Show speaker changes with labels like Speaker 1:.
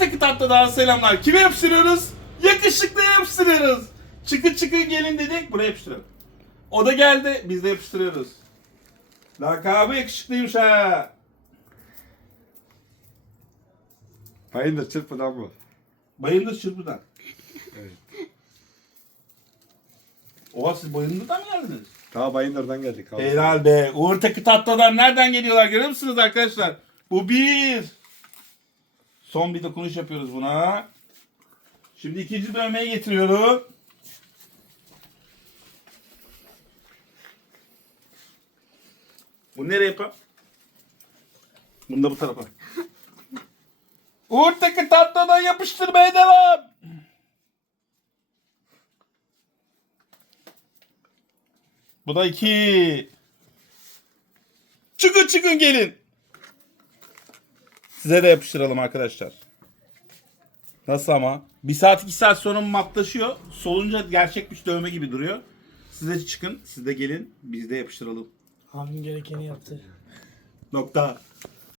Speaker 1: Orta Kitap'tan selamlar. Kime yapıştırıyoruz? Yakışıklıya yapıştırıyoruz. Çıkın çıkın gelin dedik, buraya yapıştıralım. O da geldi, biz de yapıştırıyoruz. Lakabı yakışıklıymış ha.
Speaker 2: Hayırdır çırpıdan bu.
Speaker 1: Bayındır Çırpı'dan.
Speaker 2: Evet.
Speaker 1: Oha, siz Bayındır'dan mı geldiniz?
Speaker 2: Ta Bayındır'dan geldik abi.
Speaker 1: Helal be. Uğur Takı Tatlı'dan nereden geliyorlar görüyor musunuz arkadaşlar? Bu bir. Son bir dokunuş yapıyoruz buna. Şimdi ikinci dövmeyi getiriyorum. Bunu nereye yapalım? Bunu da bu tarafa. Uğur Takı Tatlı'dan yapıştırmaya devam. Bu da iki. Çıkın çıkın gelin. Size de yapıştıralım arkadaşlar. Nasıl ama? 1 saat 2 saat sonra matlaşıyor. Solunca gerçekmiş dövme gibi duruyor. Siz de çıkın. Siz de gelin. Biz de yapıştıralım.
Speaker 3: Abim gerekeni yaptı.
Speaker 1: Nokta.